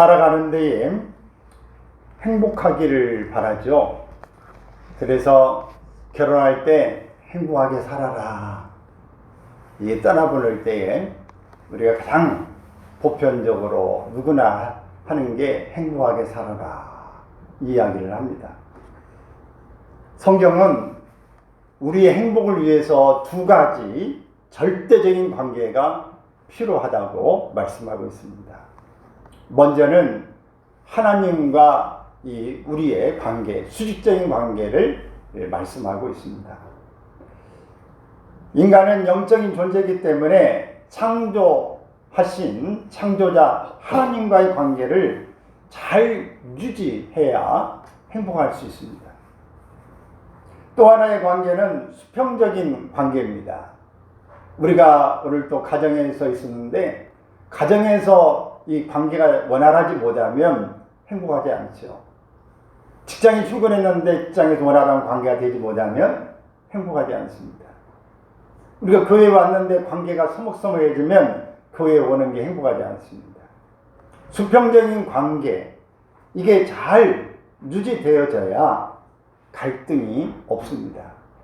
살아가는 데에 행복하기를 바라죠. 그래서 결혼할 때 행복하게 살아라. 이게 떠나보낼 때에 우리가 가장 보편적으로 누구나 하는 게 행복하게 살아라 이야기를 합니다. 성경은 우리의 행복을 위해서 두 가지 절대적인 관계가 필요하다고 말씀하고 있습니다. 먼저는 하나님과 우리의 관계, 수직적인 관계를 말씀하고 있습니다. 인간은 영적인 존재이기 때문에 창조하신 창조자 하나님과의 관계를 잘 유지해야 행복할 수 있습니다. 또 하나의 관계는 수평적인 관계입니다. 우리가 오늘 또 가정에서 있었는데 가정에서 이 관계가 원활하지 못하면 행복하지 않죠. 직장에 출근했는데 직장에서 원활한 관계가 되지 못하면 행복하지 않습니다. 우리가 교회에 왔는데 관계가 서먹서먹해지면 교회에 오는 게 행복하지 않습니다. 수평적인 관계, 이게 잘 유지되어져야 갈등이 없습니다.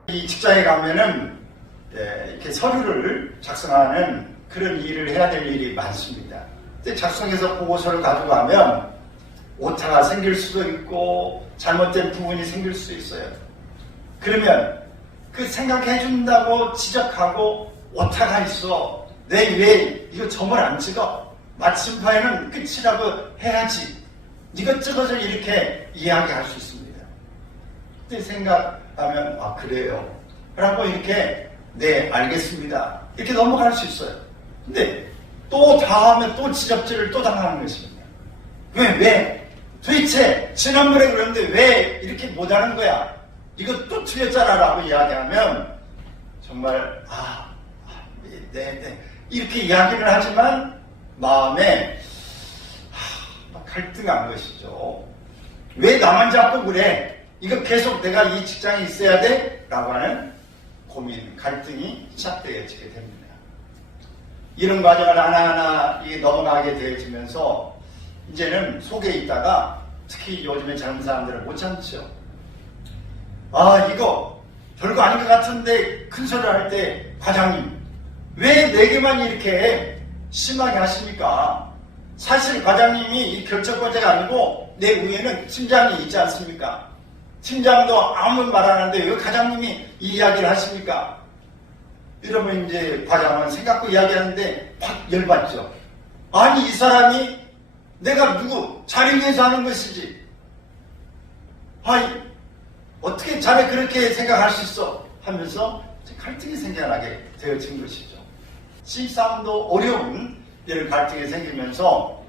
이 직장에 가면은 이렇게 서류를 작성하는 그런 일을 해야 될 일이 많습니다. 작성해서 보고서를 가져가면 오타가 생길 수도 있고 잘못된 부분이 생길 수 있어요. 그러면 그 생각해 준다고 지적하고 오타가 있어. 왜 이거 점을 안 찍어? 마침판에는 끝이라고 해야지. 이것저것을 이렇게 이야기할 수 있습니다. 그때 생각하면 그래요 라고 이렇게 네 알겠습니다 이렇게 넘어갈 수 있어요. 근데 또 다음에 또 지적질을 또 당하는 것입니다. 왜? 도대체 지난번에 그랬는데 왜 이렇게 못하는 거야? 이거 또 틀렸잖아 라고 이야기하면 정말 네 이렇게 이야기를 하지만 마음에 갈등한 것이죠. 왜 나만 자꾸 그래? 이거 계속 내가 이 직장에 있어야 돼? 라고 하는 고민, 갈등이 시작되어지게 됩니다. 이런 과정을 하나하나 넘어가게 되어지면서 이제는 속에 있다가 특히 요즘에 젊은 사람들은 못 참죠. 이거 별거 아닌 것 같은데 큰 소리를 할 때 과장님 왜 내게만 이렇게 심하게 하십니까? 사실 과장님이 이 결정권자가 아니고 내 위에는 팀장이 있지 않습니까? 팀장도 아무 말 안 하는데 왜 과장님이 이 이야기를 하십니까? 이러면 이제 과장은 생각고 이야기하는데 확 열받죠. 아니 이 사람이 내가 누구 자리 위해서 하는 것이지. 어떻게 자네 그렇게 생각할 수 있어? 하면서 갈등이 생겨나게 되어진 것이죠. 신입사원도 어려운 이런 갈등이 생기면서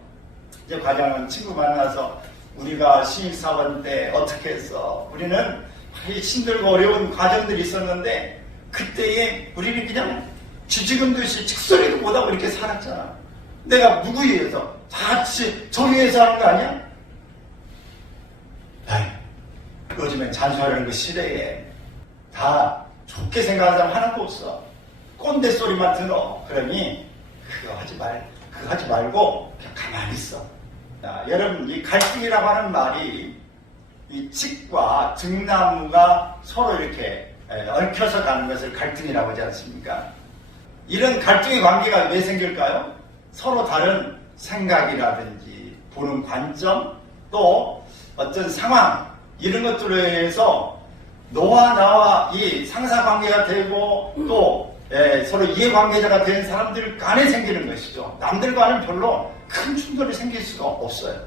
이제 과장은 친구 만나서 우리가 신입사원 때 어떻게 했어? 우리는 힘들고 어려운 과정들이 있었는데 그때에 우리는 그냥 쥐지금 듯이 직소리도 못하고 이렇게 살았잖아. 내가 누구 위해서? 다 같이 저 위해서 하는 거 아니야? 요즘엔 잔소리하는 그 시대에 다 좋게 생각하는 사람 하나도 없어. 꼰대 소리만 들어. 그러니 그거 하지 말고 그냥 가만히 있어. 여러분 이 갈등이라고 하는 말이 이 칡과 등나무가 서로 이렇게 얽혀서 가는 것을 갈등이라고 하지 않습니까? 이런 갈등의 관계가 왜 생길까요? 서로 다른 생각이라든지 보는 관점 또 어떤 상황 이런 것들에 의해서 너와 나와 이 상사관계가 되고 또 서로 이해관계자가 된 사람들 간에 생기는 것이죠. 남들과는 별로 큰 충돌이 생길 수가 없어요.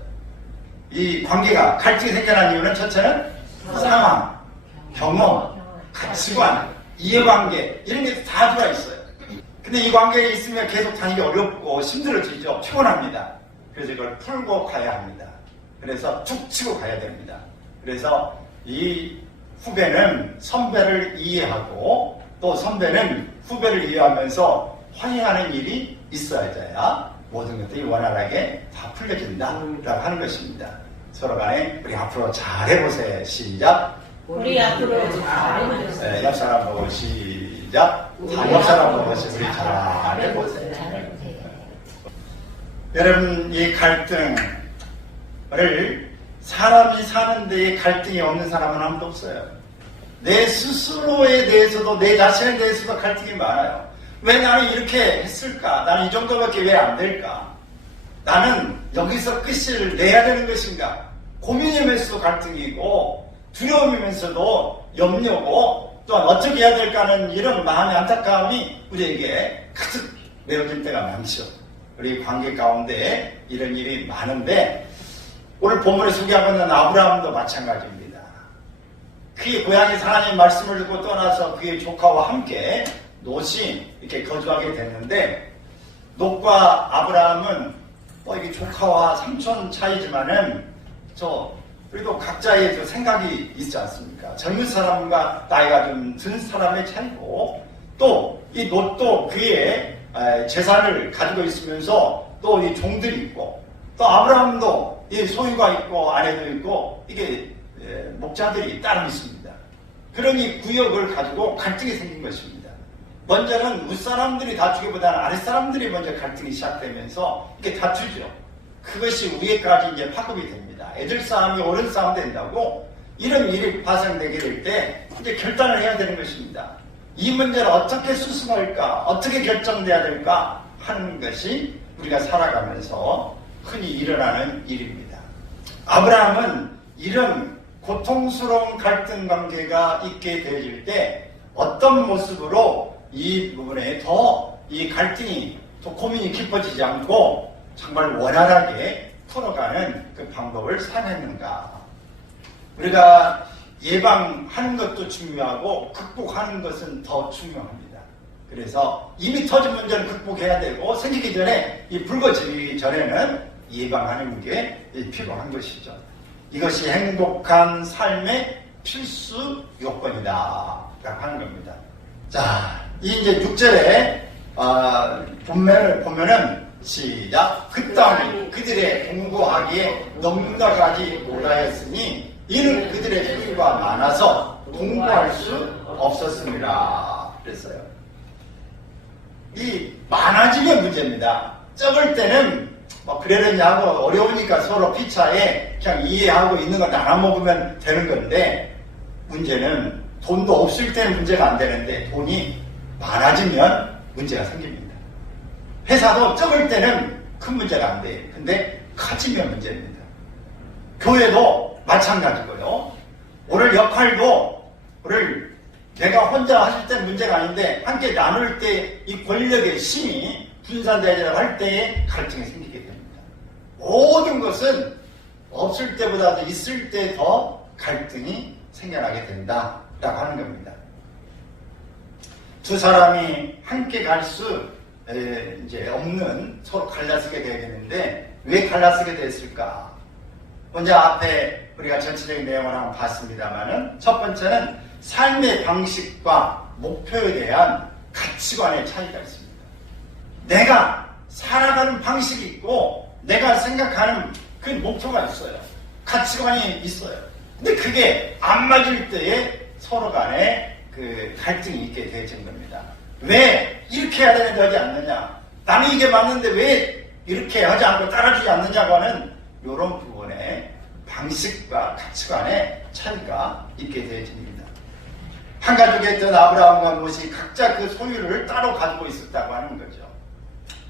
이 관계가 갈등이 생겨난 이유는 첫째는 상황, 경험, 가치관, 이해관계 이런 게 다 들어있어요. 근데 이 관계에 있으면 계속 다니기 어렵고 힘들어지죠. 피곤합니다. 그래서 이걸 풀고 가야 합니다. 그래서 툭 치고 가야 됩니다. 그래서 이 후배는 선배를 이해하고 또 선배는 후배를 이해하면서 화해하는 일이 있어야져야 모든 것들이 원활하게 다 풀려진다라고 하는 것입니다. 서로 간에 우리 앞으로 잘 해보세요. 시작. 우리 앞으로 잘 해보세요. 옆 사람 보고 시작. 옆 사람 보고 우리 잘 해보세요. 잘해보세요. 여러분 이 갈등 사람이 사는 데에 갈등이 없는 사람은 아무도 없어요. 내 스스로에 대해서도 내 자신에 대해서도 갈등이 많아요. 왜 나는 이렇게 했을까? 나는 이 정도밖에 왜 안 될까? 나는 여기서 끝을 내야 되는 것인가? 고민이면서도 갈등이고 두려움이면서도 염려고 또한 어떻게 해야 될까는 이런 마음의 안타까움이 우리에게 가득 메워질 때가 많죠. 우리 관계 가운데 이런 일이 많은데 오늘 본문에 소개하고 있는 아브라함도 마찬가지입니다. 그의 고향에서 하나님의 말씀을 듣고 떠나서 그의 조카와 함께 롯이 이렇게 거주하게 됐는데 롯과 아브라함은 이게 조카와 삼촌 차이지만은 그래도 각자의 생각이 있지 않습니까? 젊은 사람과 나이가 좀 든 사람의 차이고 또 이 롯도 그의 재산을 가지고 있으면서 또 이 종들이 있고 또 아브라함도 이 소유가 있고 아내도 있고 이게 목자들이 따로 있습니다. 그러니 구역을 가지고 갈등이 생긴 것입니다. 먼저는 윗사람들이 다투기보다는 아랫사람들이 먼저 갈등이 시작되면서 이게 다투죠. 그것이 위에까지 이제 파급이 됩니다. 애들 싸움이 어른 싸움 된다고 이런 일이 발생되게 될 때 이제 결단을 해야 되는 것입니다. 이 문제를 어떻게 수습할까? 어떻게 결정돼야 될까? 하는 것이 우리가 살아가면서 흔히 일어나는 일입니다. 아브라함은 이런 고통스러운 갈등 관계가 있게 되어질 때 어떤 모습으로 이 부분에 더 이 갈등이 더 고민이 깊어지지 않고 정말 원활하게 풀어가는 그 방법을 사용했는가. 우리가 예방하는 것도 중요하고 극복하는 것은 더 중요합니다. 그래서 이미 터진 문제는 극복해야 되고 생기기 전에 이 불거지기 전에는 예방하는 게 필요한 것이죠. 이것이 행복한 삶의 필수 요건이다 라고 하는 겁니다. 자, 이제 6절에 본문을 보면은 시작. 그 땅이 그들의 공부하기에 넘나가지 못하였으니 이는 그들의 소유가 많아서 공부할 수 없었습니다. 그랬어요. 이 많아지면 문제입니다. 적을 때는 그러려냐고 어려우니까 서로 피차에 그냥 이해하고 있는 걸 나눠 먹으면 되는 건데 문제는 돈도 없을 때는 문제가 안 되는데 돈이 많아지면 문제가 생깁니다. 회사도 적을 때는 큰 문제가 안 돼요. 근데 커지면 문제입니다. 교회도 마찬가지고요. 오늘 역할도 오늘 내가 혼자 하실 때는 문제가 아닌데 함께 나눌 때 이 권력의 힘이 분산되려고 할 때에 갈등이 생기게 됩니다. 모든 것은 없을 때보다 있을 때 더 갈등이 생겨나게 된다라고 하는 겁니다. 두 사람이 함께 갈 수 이제 없는 서로 갈라서게 되겠는데 왜 갈라서게 됐을까? 먼저 앞에 우리가 전체적인 내용을 한번 봤습니다만은 첫 번째는 삶의 방식과 목표에 대한 가치관의 차이가 있습니다. 내가 살아가는 방식이 있고 내가 생각하는 그 목표가 있어요. 가치관이 있어요. 근데 그게 안 맞을 때에 서로 간에 그 갈등이 있게 되어진 겁니다. 왜 이렇게 해야 되는데 하지 않느냐? 나는 이게 맞는데 왜 이렇게 하지 않고 따라주지 않느냐고 하는 이런 부분에 방식과 가치관의 차이가 있게 되어집니다. 한 가족에 있던 아브라함과 롯이 각자 그 소유를 따로 가지고 있었다고 하는 거죠.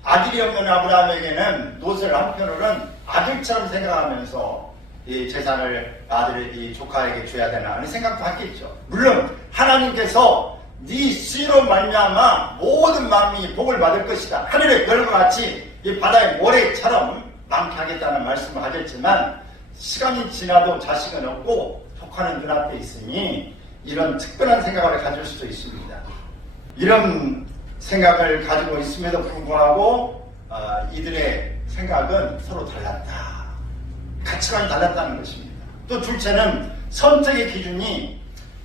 아들이 없는 아브라함에게는 롯을 한편으로는 아들처럼 생각하면서 이 재산을 이 조카에게 줘야 되나 하는 생각도 하겠죠. 물론 하나님께서 네 씨로 말미암아 모든 만민이 복을 받을 것이다. 하늘의 별과 같이 이 바다의 모래처럼 많게 하겠다는 말씀을 하셨지만 시간이 지나도 자식은 없고 조카는 눈앞에 있으니 이런 특별한 생각을 가질 수도 있습니다. 이런 생각을 가지고 있음에도 불구하고 이들의 생각은 서로 달랐다. 가치관이 달랐다는 것입니다. 또 둘째는 선택의 기준이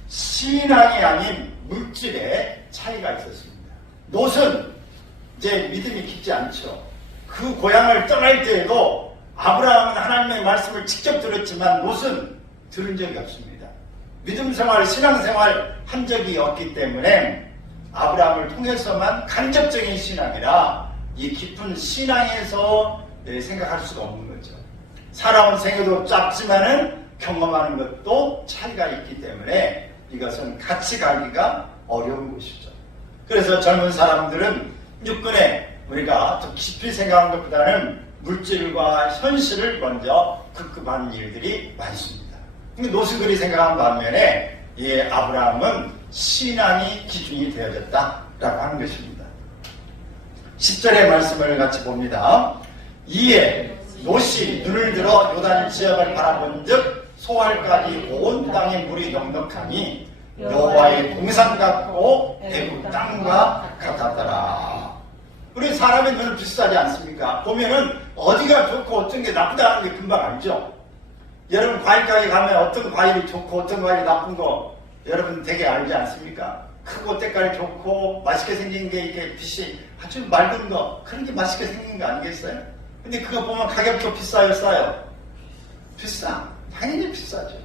신앙이 아닌 물질의 차이가 있었습니다. 롯은 이제 믿음이 깊지 않죠. 그 고향을 떠날 때에도 아브라함은 하나님의 말씀을 직접 들었지만 롯은 들은 적이 없습니다. 믿음 생활, 신앙 생활 한 적이 없기 때문에 아브라함을 통해서만 간접적인 신앙이라 이 깊은 신앙에서 생각할 수가 없는 거죠. 살아온 생애도 짧지만은 경험하는 것도 차이가 있기 때문에 이것은 같이 가기가 어려운 것이죠. 그래서 젊은 사람들은 육군에 우리가 더 깊이 생각한 것보다는 물질과 현실을 먼저 급급한 일들이 많습니다. 근데 노스들이 생각한 반면에 이 아브라함은 신앙이 기준이 되어졌다라고 하는 것입니다. 10절의 말씀을 같이 봅니다. 이에 롯이 눈을 들어 요단 지역을 바라본즉 소알까지 온 땅의 물이 넉넉하니 여호와의 동산 같고 애국 땅과 같았더라. 우리 사람의 눈은 비슷하지 않습니까? 보면은 어디가 좋고 어떤 게 나쁘다는 게 금방 알죠. 여러분 과일 가게 가면 어떤 과일이 좋고 어떤 과일이 나쁜 거 여러분 되게 알지 않습니까? 크고 때깔이 좋고 맛있게 생긴 게 이게 빛이 아주 맑은 거 그런 게 맛있게 생긴 거 아니겠어요? 근데 그거 보면 가격도 비싸요, 싸요? 비싸. 당연히 비싸죠.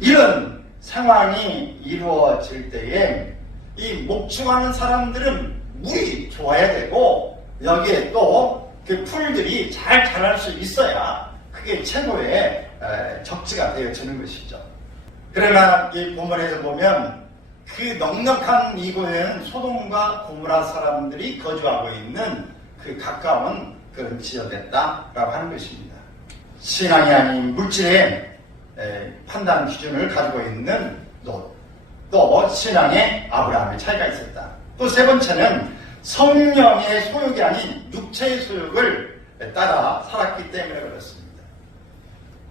이런 상황이 이루어질 때에 이 목축하는 사람들은 물이 좋아야 되고 여기에 또 그 풀들이 잘 자랄 수 있어야 그게 최고의 적지가 되어지는 것이죠. 그러나 이 본문에서 보면 그 넉넉한 이곳에는 소돔과 고모라 사람들이 거주하고 있는 그 가까운 그런 지역이었다라고 하는 것입니다. 신앙이 아닌 물질의 판단 기준을 가지고 있는 롯, 또 신앙의 아브라함의 차이가 있었다. 또 세 번째는 성령의 소욕이 아닌 육체의 소욕을 따라 살았기 때문에 그렇습니다.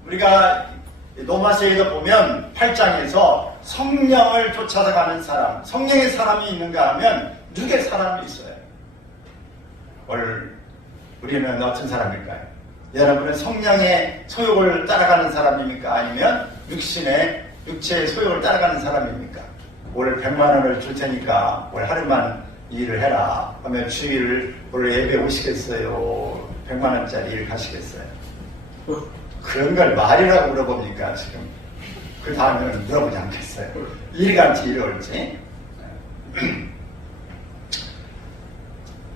우리가 로마서에도 보면 8장에서 성령을 쫓아서 가는 사람, 성령의 사람이 있는가 하면 육의 사람이 있어요. 오늘 우리는 어떤 사람일까요? 여러분은 성령의 소욕을 따라가는 사람입니까? 아니면 육체의 소욕을 따라가는 사람입니까? 오늘 100만 원을 줄 테니까 오늘 하루만 일을 해라 하면 주일 오늘 예배 오시겠어요? 100만 원짜리 일 가시겠어요? 그런 걸 말이라고 물어봅니까 지금? 그 다음에는 물어보지 않겠어요. 일간지 이럴지.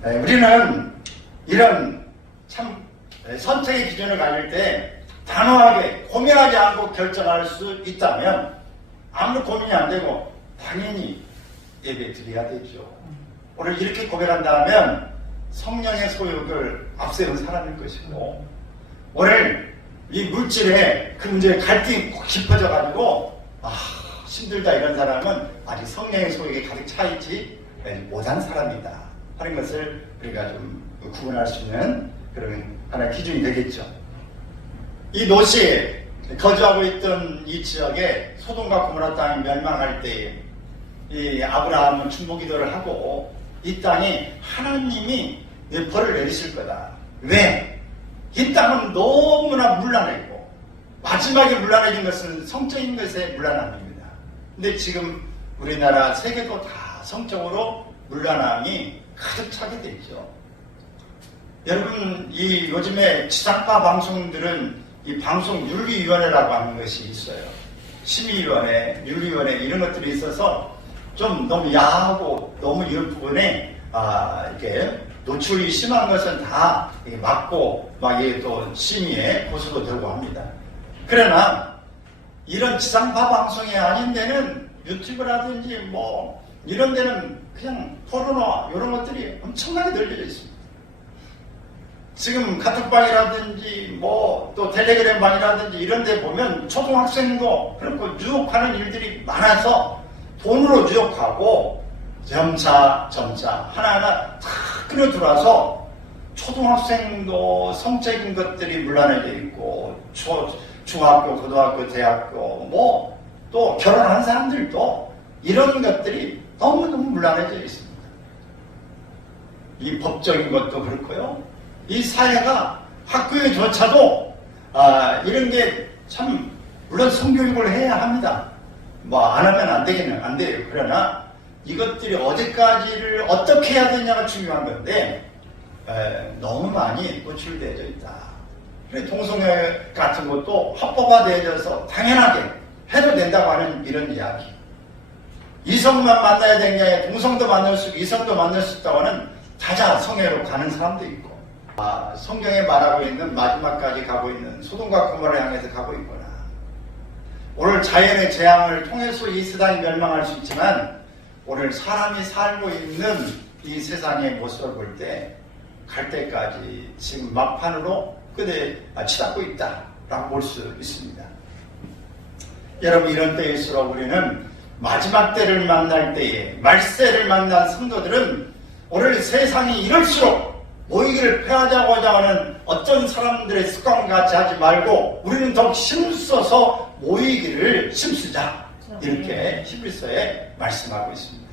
우리는 이런 참 선택의 기준을 가질 때 단호하게 고민하지 않고 결정할 수 있다면 아무리 고민이 안 되고 당연히 예배 드려야 되죠. 오늘 이렇게 고백한다면 성령의 소욕을 앞세운 사람일 것이고 오늘 이 물질에 그 문제에 갈등이 깊어져가지고 힘들다 이런 사람은 아직 성령의 소욕에 가득 차있지 못한 사람이다 하는 것을 우리가 좀 구분할 수 있는 그런 하나의 기준이 되겠죠. 이 롯이 거주하고 있던 이 지역에 소돔과 고모라 땅이 멸망할 때에 이 아브라함은 중보기도를 하고 이 땅이 하나님이 벌을 내리실 거다. 왜? 이 땅은 너무나 문란했고 마지막에 문란해진 것은 성적인 것의 문란함입니다. 근데 지금 우리나라 세계도 다 성적으로 문란함이 가득 차게 되죠. 여러분 이 요즘에 지상파 방송들은 이 방송윤리위원회라고 하는 것이 있어요. 심의위원회, 윤리위원회 이런 것들이 있어서 좀 너무 야하고 너무 이런 부분에 이렇게 노출이 심한 것은 다 막고 막 이게 또 심의에 고소도 되고 합니다. 그러나 이런 지상파 방송이 아닌 데는 유튜브라든지 뭐 이런 데는 그냥 토론화 이런 것들이 엄청나게 늘려져 있습니다. 지금 카톡방이라든지 뭐 또 텔레그램 방이라든지 이런 데 보면 초등학생도 그렇고 유혹하는 일들이 많아서 돈으로 유혹하고 점차 하나하나 다 끌어 들어와서 초등학생도 성적인 것들이 문란해져 있고 중학교, 고등학교, 대학교 뭐 또 결혼한 사람들도 이런 것들이 너무너무 문란해져 있습니다. 이 법적인 것도 그렇고요. 이 사회가 학교에조차도 이런 게 참 물론 성교육을 해야 합니다. 뭐 안 하면 안 되기는 안 돼요. 그러나 이것들이 어디까지를 어떻게 해야 되냐가 중요한 건데 너무 많이 노출되어 있다. 동성애 같은 것도 합법화되어져서 당연하게 해도 된다고 하는 이런 이야기. 이성만 만나야 되냐, 동성도 만날 수 있고 이성도 만날 수 있다고 하는 다자성애로 가는 사람도 있고 성경에 말하고 있는 마지막까지 가고 있는 소돔과 고모라를 향해서 가고 있구나. 오늘 자연의 재앙을 통해서 이 세상이 멸망할 수 있지만 오늘 사람이 살고 있는 이 세상의 모습을 볼 때 갈 때까지 지금 막판으로 끝에 치닫고 있다라고 볼 수 있습니다. 여러분, 이런 때일수록 우리는 마지막 때를 만날 때에 말세를 만난 성도들은 오늘 세상이 이럴수록 모이기를 패하자고자 하는 어떤 사람들의 습관 같이 하지 말고 우리는 더욱 힘써서 모이기를 힘쓰자, 이렇게 히브리서에 말씀하고 있습니다.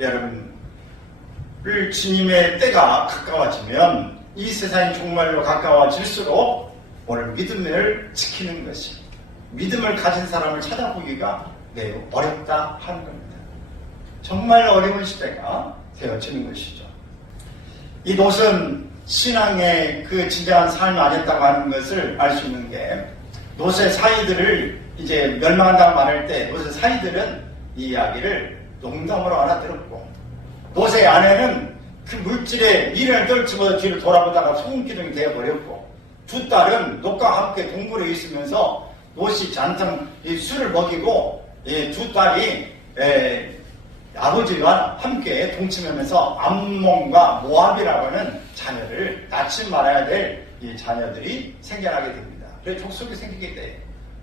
여러분을 주님의 때가 가까워지면 이 세상이 정말로 가까워질수록 오늘 믿음을 지키는 것이, 믿음을 가진 사람을 찾아보기가 매우 어렵다 하는 겁니다. 정말 어려운 시대가 되어지는 것이죠. 이 롯은 신앙의 그 진정한 삶을 아니었다고 하는 것을 알 수 있는 게, 롯의 사이들을 이제 멸망한다고 말할 때 롯의 사이들은 이 이야기를 농담으로 알아들었고, 롯의 아내는 그 물질에 미련을 떨치고 뒤를 돌아보다가 소금기둥이 되어버렸고, 두 딸은 롯과 함께 동굴에 있으면서 롯이 잔뜩 술을 먹이고 두 딸이 아버지와 함께 동침하면서 암몬과 모압이라고 하는 자녀를 낳지 말아야 될 이 자녀들이 생겨나게 됩니다. 그래서 족속이 생기게 돼요.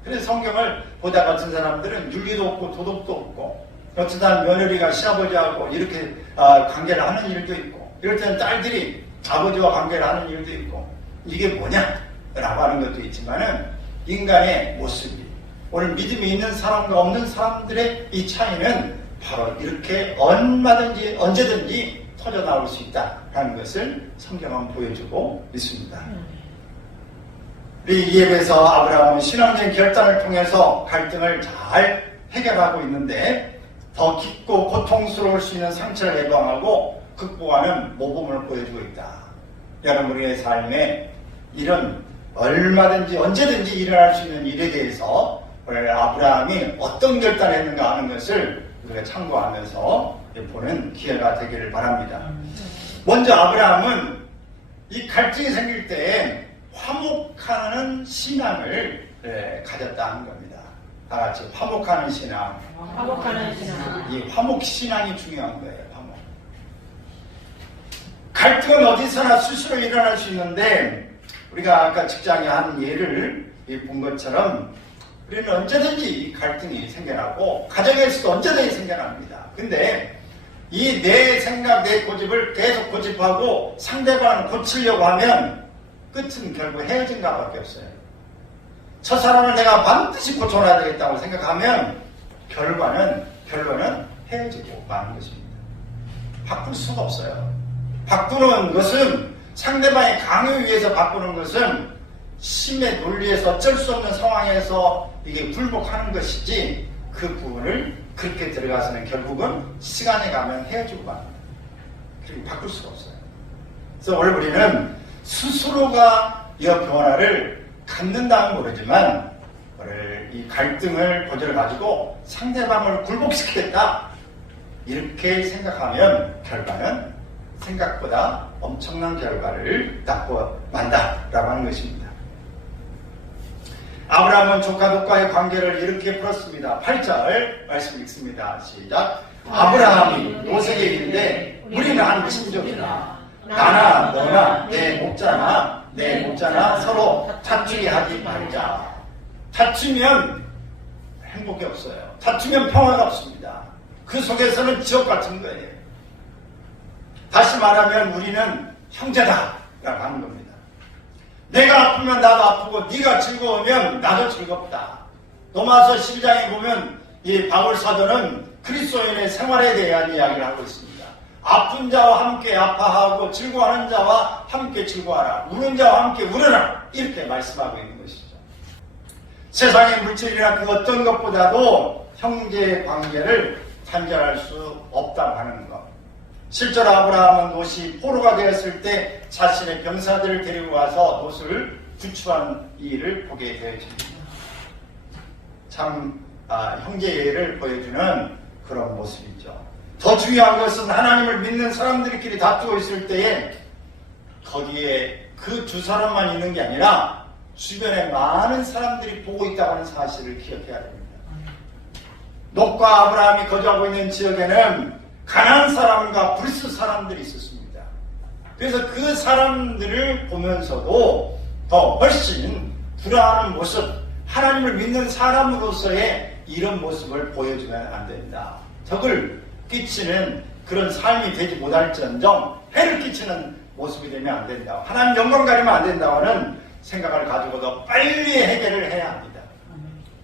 그래서 성경을 보다 같은 사람들은 윤리도 없고 도덕도 없고, 어떤 사람 며느리가 시아버지하고 이렇게 관계를 하는 일도 있고, 이럴 때는 딸들이 아버지와 관계를 하는 일도 있고, 이게 뭐냐? 라고 하는 것도 있지만은 인간의 모습이, 오늘 믿음이 있는 사람과 없는 사람들의 이 차이는 바로 이렇게 얼마든지 언제든지 터져나올 수 있다라는 것을 성경은 보여주고 있습니다. 우리 이에베에서 아브라함은 신앙적인 결단을 통해서 갈등을 잘 해결하고 있는데, 더 깊고 고통스러울 수 있는 상처를 예방하고 극복하는 모범을 보여주고 있다. 여러분, 우리의 삶에 이런 얼마든지 언제든지 일어날 수 있는 일에 대해서 오늘 아브라함이 어떤 결단을 했는가 하는 것을 우리가 참고하면서 보는 기회가 되기를 바랍니다. 먼저 아브라함은 이 갈등이 생길 때 화목하는 신앙을 가졌다는 겁니다. 다 같이 화목하는 신앙. 화목하는 신앙. 이 화목 신앙이 중요한 거예요. 화목. 갈등은 어디서나 스스로 일어날 수 있는데, 우리가 아까 직장에 한 예를 본 것처럼 우리는 언제든지 갈등이 생겨나고 가정에서도 언제든지 생겨납니다. 근데 이 내 생각, 내 고집을 계속 고집하고 상대방을 고치려고 하면 끝은 결국 헤어진가 밖에 없어요. 저 사람을 내가 반드시 고쳐놔야 되겠다고 생각하면 결론은 헤어지고 마는 것입니다. 바꿀 수가 없어요. 바꾸는 것은, 상대방의 강요에 의해서 바꾸는 것은 심의 논리에서 어쩔 수 없는 상황에서 이게 굴복하는 것이지, 그 부분을 그렇게 들어가서는 결국은 시간이 가면 헤어지고 맙니다. 그리고 바꿀 수가 없어요. 그래서 오늘 우리는 스스로가 이 변화를 갖는다는 모르지만, 오늘 이 갈등을 고지를 가지고 상대방을 굴복시키겠다, 이렇게 생각하면 결과는 생각보다 엄청난 결과를 낳고 만다라고 하는 것입니다. 아브라함은 조카 롯과의 관계를 이렇게 풀었습니다. 8절 말씀 읽습니다. 시작. 아브라함이 롯에게 이르되 우리는 한 친족이라, 나나 너나 내 목자나 서로 다투게 하지 말자. 다투면 행복이 없어요. 다투면 평화가 없습니다. 그 속에서는 지옥 같은 거예요. 다시 말하면 우리는 형제다 라고 하는 겁니다. 내가 아프면 나도 아프고 네가 즐거우면 나도 즐겁다. 로마서 12장에 보면 이 바울 사도는 그리스도인의 생활에 대한 이야기를 하고 있습니다. 아픈 자와 함께 아파하고 즐거워하는 자와 함께 즐거워하라. 우는 자와 함께 울어라. 이렇게 말씀하고 있는 것이죠. 세상의 물질이나 그 어떤 것보다도 형제 관계를 단절할 수 없다고 하는 것. 실제로 아브라함은 롯이 포로가 되었을 때 자신의 병사들을 데리고 와서 롯을 구출한 일을 보게 되어집니다. 참 형제애를 보여주는 그런 모습이죠. 더 중요한 것은 하나님을 믿는 사람들끼리 다투고 있을 때에 거기에 그 두 사람만 있는 게 아니라 주변에 많은 사람들이 보고 있다고 하는 사실을 기억해야 됩니다. 롯과 아브라함이 거주하고 있는 지역에는 가나안 사람과 브리스 사람들이 있었습니다. 그래서 그 사람들을 보면서도 더 훨씬 불안한 모습, 하나님을 믿는 사람으로서의 이런 모습을 보여주면 안 된다. 적을 끼치는 그런 삶이 되지 못할지언정 해를 끼치는 모습이 되면 안 된다. 하나님 영광 가리면 안 된다는 생각을 가지고도 빨리 해결을 해야 합니다.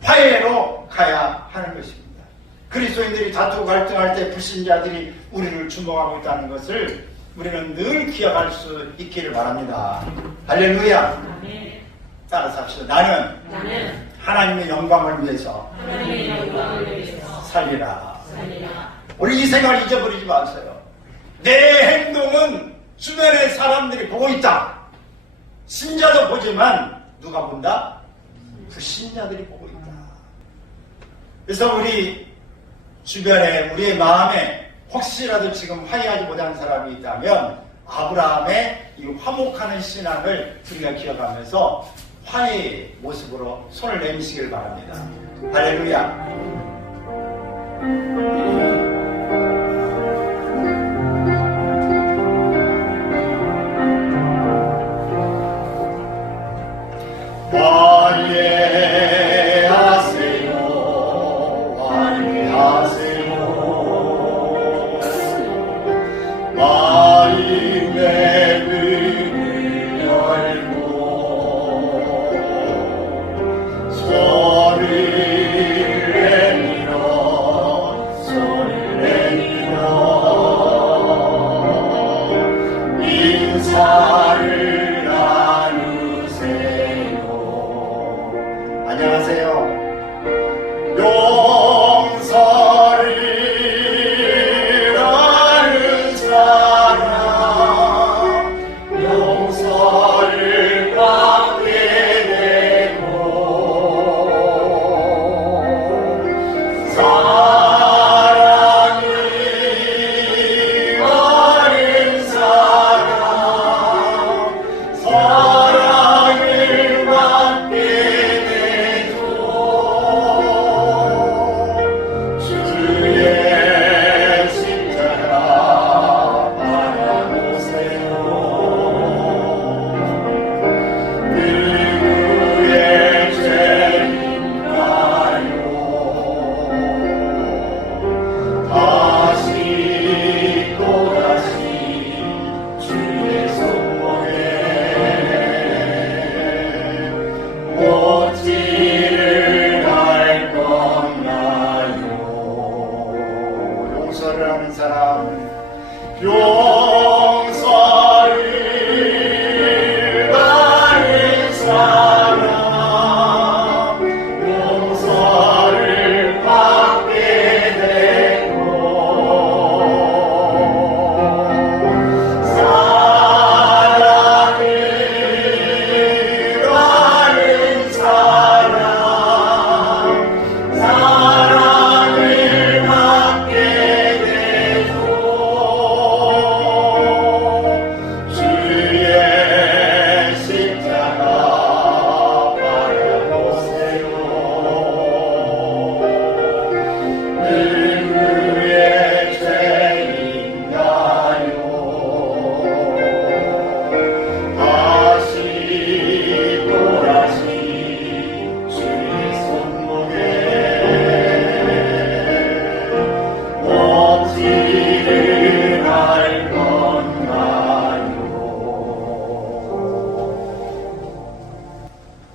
화해로 가야 하는 것입니다. 그리스도인들이 다투고 갈등할 때 불신자들이 우리를 주목하고 있다는 것을 우리는 늘 기억할 수 있기를 바랍니다. 할렐루야. 따라서 합시다. 나는 하나님의 영광을 위해서 살리라. 우리 이 생각을 잊어버리지 마세요. 내 행동은 주변의 사람들이 보고 있다. 신자도 보지만 누가 본다? 불신자들이 보고 있다. 그래서 우리 주변에 우리의 마음에 혹시라도 지금 화해하지 못한 사람이 있다면 아브라함의 이 화목하는 신앙을 우리가 기억하면서 화해의 모습으로 손을 내미시길 바랍니다. 할렐루야.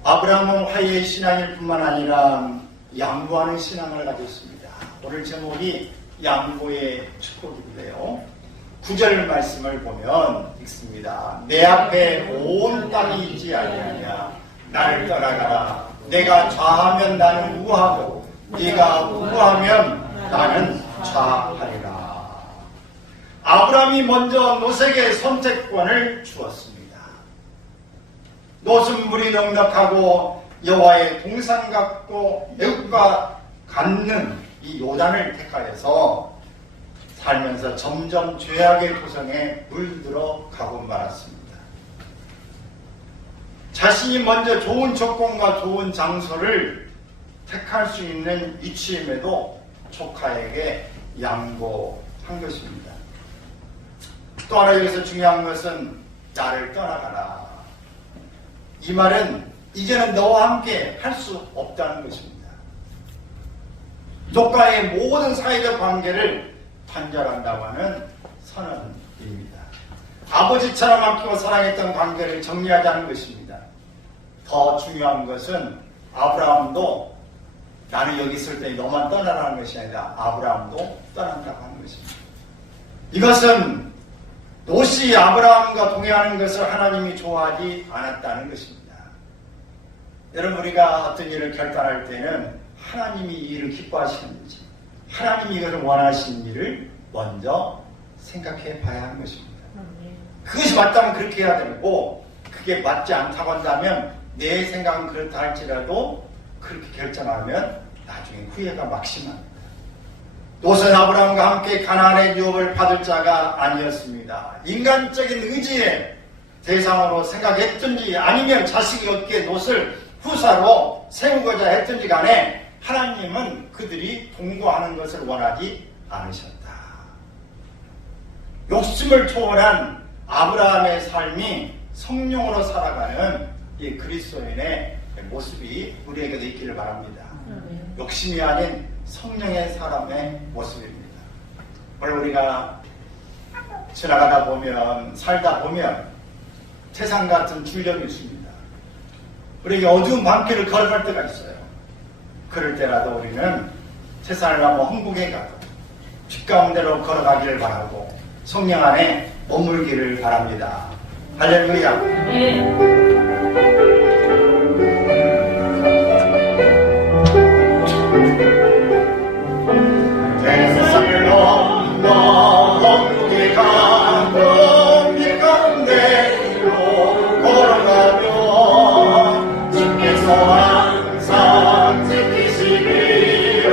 아브라함은 화해의 신앙일 뿐만 아니라 양보하는 신앙을 가졌습니다. 오늘 제목이 양보의 축복인데요. 9절 말씀을 보면 읽습니다. 내 앞에 온 땅이 있지 아니하냐. 나를 떠나가라. 내가 좌하면 나는 우하고 네가 우하면 나는 좌하리라. 아브라함이 먼저 롯에게 선택권을 주었습니다. 롯은 물이 넉넉하고 여호와의 동산 같고 애국과 같는 이 요단을 택하여서 살면서 점점 죄악의 도성에 물들어 가고 말았습니다. 자신이 먼저 좋은 조건과 좋은 장소를 택할 수 있는 위치임에도 조카에게 양보한 것입니다. 또 하나 여기서 중요한 것은 나를 떠나가라. 이 말은 이제는 너와 함께 할 수 없다는 것입니다. 조카의 모든 사회적 관계를 단절한다고 하는 선언입니다. 아버지처럼 아끼고 사랑했던 관계를 정리하자는 것입니다. 더 중요한 것은 아브라함도 나는 여기 있을 때 너만 떠나라는 것이 아니라 아브라함도 떠난다고 하는 것입니다. 이것은 롯이 아브라함과 동행하는 것을 하나님이 좋아하지 않았다는 것입니다. 여러분, 우리가 어떤 일을 결단할 때는 하나님이 이 일을 기뻐하시는지 하나님이 이것을 원하시는 일을 먼저 생각해 봐야 하는 것입니다. 그것이 맞다면 그렇게 해야 되고, 그게 맞지 않다고 한다면 내 생각은 그렇다 할지라도 그렇게 결정하면 나중에 후회가 막심합니다. 롯은 아브라함과 함께 가나안의 유업을 받을 자가 아니었습니다. 인간적인 의지의 대상으로 생각했든지 아니면 자식이 얻기에 롯을 후사로 세우고자 했든지 간에 하나님은 그들이 동거하는 것을 원하지 않으셨다. 욕심을 초월한 아브라함의 삶이 성령으로 살아가는 이 그리스도인의 모습이 우리에게도 있기를 바랍니다. 욕심이 아닌 성령의 사람의 모습입니다. 오늘 우리가 지나가다 보면, 살다 보면 세상 같은 줄력이 있습니다. 우리에게 어두운 밤길을 걸어갈 때가 있어요. 그럴 때라도 우리는 세상을 한번 흥국해 가도 빛 가운데로 걸어가기를 바라고 성령 안에 머물기를 바랍니다. 할렐루야. 세상을 넘어 흥국해 가고 빛 가운데로 걸어가며 주께서 항상 지키시기로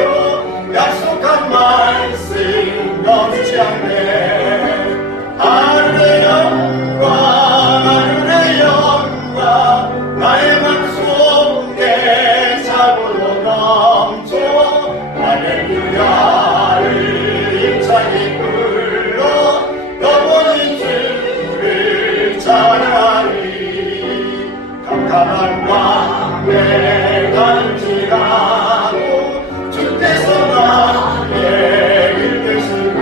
약속한 말씀 넘지 않네. 하늘의 영광, 하늘의 영광, 나의 맘속에 차고도 넘쳐 할렐루야를 힘차게 불러 영원히 주를 찬양하리. 캄캄한 밤에 간지라도 주께서 나의 길을 쓰고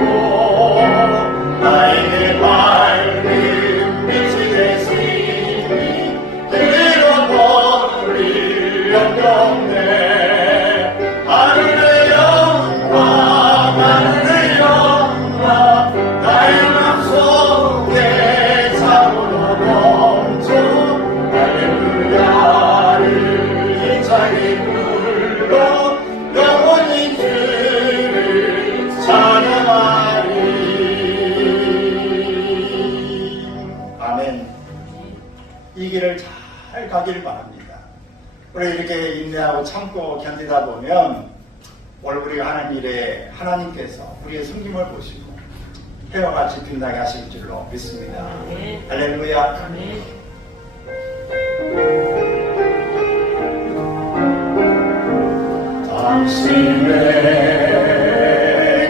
나에게 밝은 빛이 되시니 길로 걸을 영광네. 하늘의 영광, 하늘의 영광, 나의 맘속에 차고도 넘쳐 할렐루야를 힘차게 불러 영원히 주를 찬양하리. 아멘. 이 길을 잘 가길 바랍니다. 우리 이렇게 인내하고 참고 견디다 보면 오늘 우리가 하는 일에 하나님께서 우리의 섬김을 보시고 해와 같이 빛나게 하실 줄로 믿습니다. 할렐루야. 당신의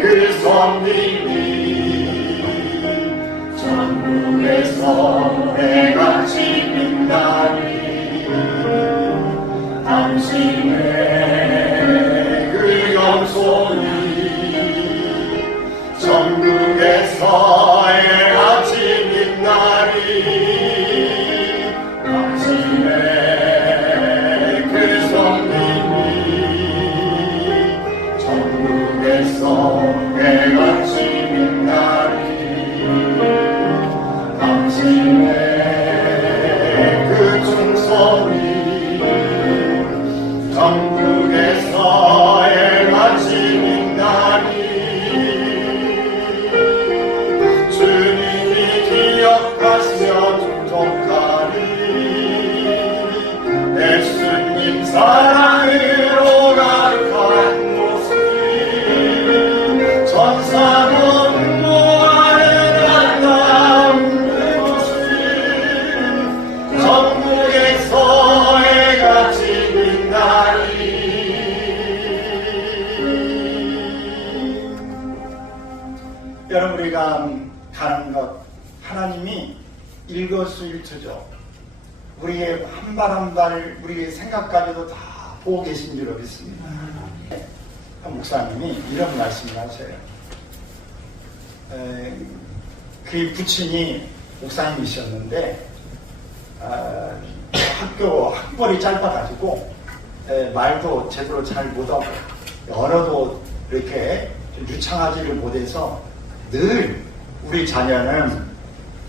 그 섬김이 천국에서 해같이 빛나리. 당신의 그 영손이 천국에서 해같이 빛나리. 당신의 그 섬김이 천국에서 해같이 빛나리. 당신의 그 충성이 천국에서 해같이 빛나리. 일거수일투족 우리의 한 발 한 발 우리의 생각까지도 다 보고 계신 줄로 믿습니다. 한 목사님이 이런 말씀을 하세요. 그 부친이 목사님이셨는데 학벌이 짧아가지고 말도 제대로 잘 못하고 언어도 이렇게 좀 유창하지를 못해서 늘 우리 자녀는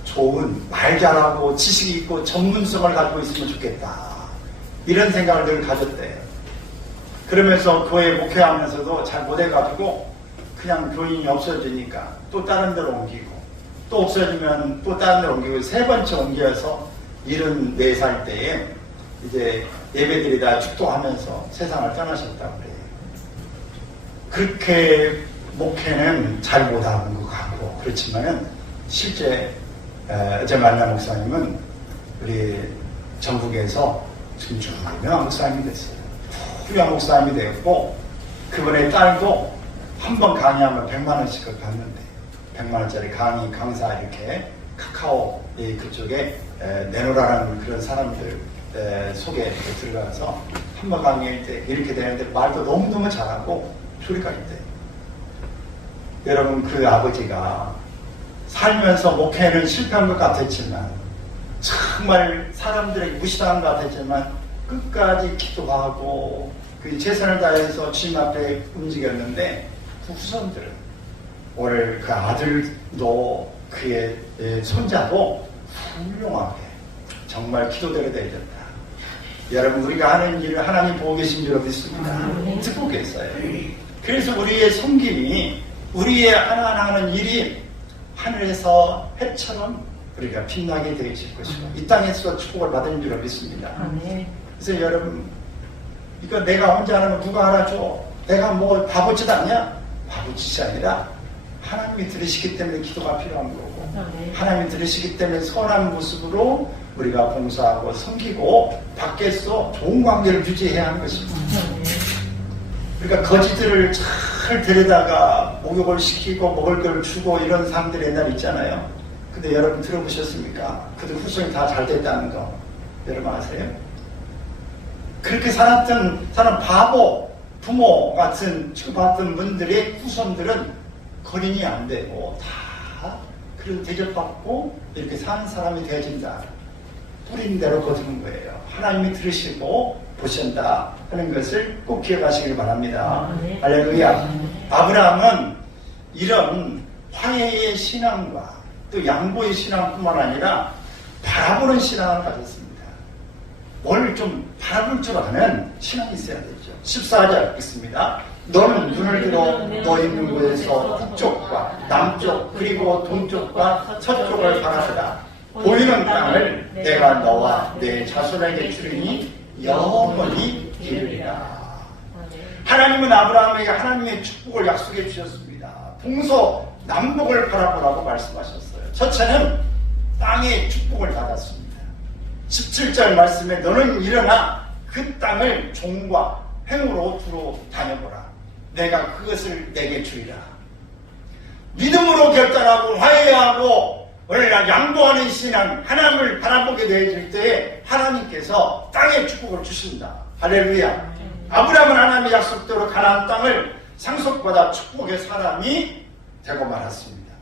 좋은 말 잘하고 지식이 있고 전문성을 가지고 있으면 좋겠다 이런 생각을 늘 가졌대요. 그러면서 교회 목회하면서도 잘 못해가지고 그냥 교인이 없어지니까 또 다른 데로 옮기고 또 없어지면 또 다른 데로 옮기고 세 번째 옮겨서 74살 때에 이제 예배드리다 축도하면서 세상을 떠나셨다고 그래요. 그렇게 목회는 잘 못하는 것 같고 그렇지만은 실제 어제 만난 목사님은 우리 전국에서 지금 유명한 목사님이 됐어요. 훌륭한 목사님이 되었고 그분의 딸도 한 번 강의하면 100만 원씩을 받는데 100만 원짜리 강사 이렇게 카카오 그쪽에 내놓으라는 그런 사람들 속에 들어가서 한 번 강의할 때 이렇게 되는데 말도 너무너무 잘하고 소리까지 돼. 여러분 그 아버지가 살면서 목회는 실패한 것 같았지만 정말 사람들에게 무시당한 것 같았지만 끝까지 기도하고 그 최선을 다해서 주님 앞에 움직였는데 그 후손들은 오늘 그 아들도 그의 손자도 훌륭하게 정말 기도대로 되어졌다. 여러분 우리가 하는 일을 하나님 보고 계신 줄 믿습니다. 듣고 계세요. 그래서 우리의 섬김이 우리의 하나하나 하는 일이 하늘에서 해처럼 우리가 빛나게 되어질 것이고 이 땅에서 축복을 받은 줄 믿습니다. 그래서 여러분 이거 내가 혼자 하는 거 누가 알아줘? 내가 뭐 바보짓 아니야? 바보짓이 아니라 하나님이 들으시기 때문에 기도가 필요한 거고 하나님이 들으시기 때문에 선한 모습으로 우리가 봉사하고 섬기고 밖에서 좋은 관계를 유지해야 하는 것입니다. 그러니까 거지들을 잘 데려다가 목욕을 시키고 먹을 걸 주고 이런 사람들이 옛날에 있잖아요. 근데 여러분 들어보셨습니까? 그들 후손이 다 잘 됐다는 거 여러분 아세요? 그렇게 살았던 사람 바보 부모 같은 취급받던 분들의 후손들은 거린이 안 되고 다 그런 대접받고 이렇게 사는 사람이 되어진다. 뿌린 대로 거두는 거예요. 하나님이 들으시고 보신다 하는 것을 꼭 기억하시길 바랍니다. 할렐루야. 아브라함은 이런 화해의 신앙과 또 양보의 신앙뿐만 아니라 바라보는 신앙을 가졌습니다. 뭘 좀 바라볼 줄 아는 신앙이 있어야 되죠. 14절 있습니다. 너는 눈을 들어 너 있는 곳에서 북쪽과 남쪽 그리고 동쪽과 서쪽을 바라보라. 보이는 땅을 내가 너와 내 자손에게 주리니 영원히 이르리라. 하나님은 아브라함에게 하나님의 축복을 약속해 주셨습니다. 동서남북을 바라보라고 말씀하셨어요. 첫째는 땅의 축복을 받았습니다. 17절 말씀에 너는 일어나 그 땅을 종과 행으로 두루 다녀보라. 내가 그것을 내게 주리라. 믿음으로 결단하고 화해하고 양보하는 신앙, 하나님을 바라보게 되어질 때에 하나님께서 땅의 축복을 주신다. 할렐루야. 아브라함은 하나님의 약속대로 가나안 땅을 상속받아 축복의 사람이 되고 말았습니다.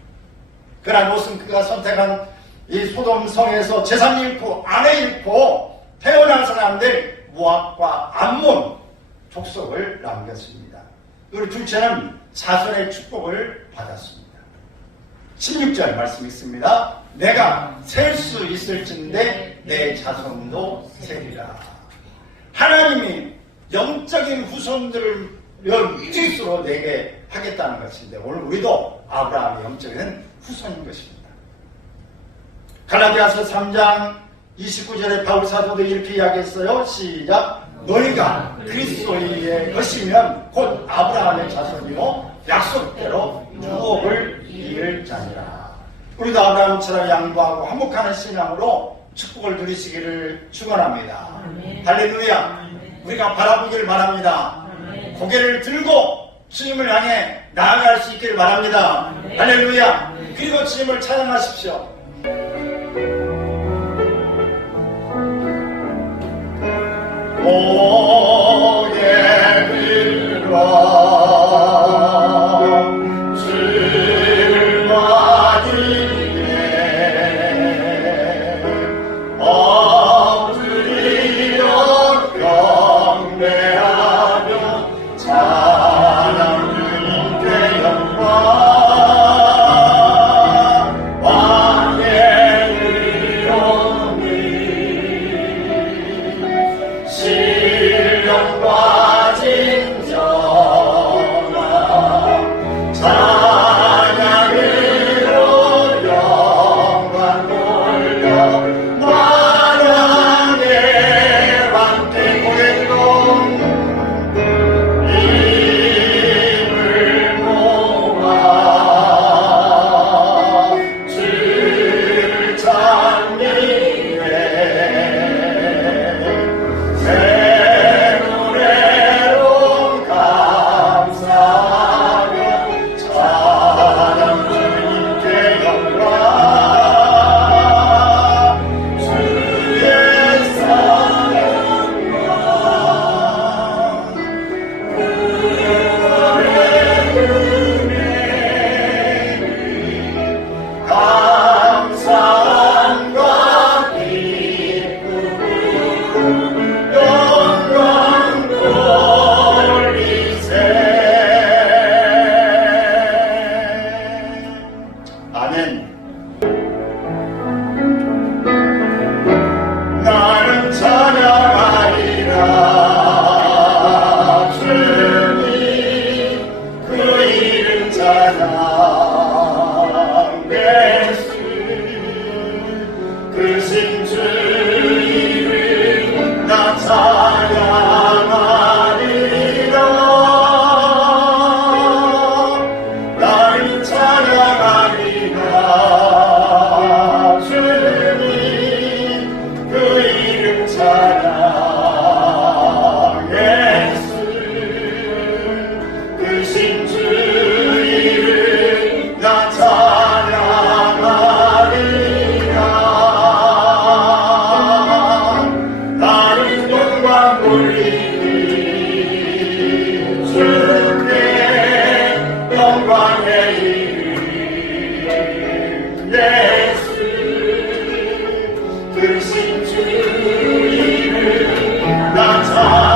그러나 롯은 그가 선택한 이 소돔 성에서 재산 잃고 아내 잃고 태어난 사람들 모압과 암몬 족속을 남겼습니다. 그리고 둘째는 자손의 축복을 받았습니다. 16절 말씀 있습니다. 내가 셀 수 있을진데 내 자손도 세리라. 하나님이 영적인 후손들을 일수로 내게 하겠다는 것인데 오늘 우리도 아브라함의 영적인 후손인 것입니다. 갈라디아서 3장 29절에 바울 사도도 이렇게 이야기했어요. 시작. 너희가 그리스도의 것이면 곧 아브라함의 자손이요 약속대로 유업을 이을 자니라. 우리도 아브라함처럼 양보하고 화목하는 신앙으로 축복을 누리시기를 축원합니다. 할렐루야. 우리가 바라보기를 바랍니다. 고개를 들고 주님을 향해 나아갈 수 있기를 바랍니다. 할렐루야. 그리고 주님을 찬양하십시오. 고개 들어 주를 맞이해 엎드려 경배하며 찬양 주님께 영광 왕의 의로움이 신령과 진정한 찬양으로 영광 돌려 만왕의 왕께 고백동 입을 모아 주를 찬미해 새 노래로 감사하며 찬양 주님께 영광 주의 사랑과 그의 은혜를 감사함과 기쁨으로 영광 돌리세. 아멘. 나는 찬양하리라 주님 그 이름 찬양 예수 그 신주 이름 나 찬양하리라 나는 찬양하리라 주님 그 이름 찬양 예수 그 신주 이름 나 찬양하리라 나는 영광 돌리니 주께 영광의 이름 예수 그 신주 이름 나 찬양하리라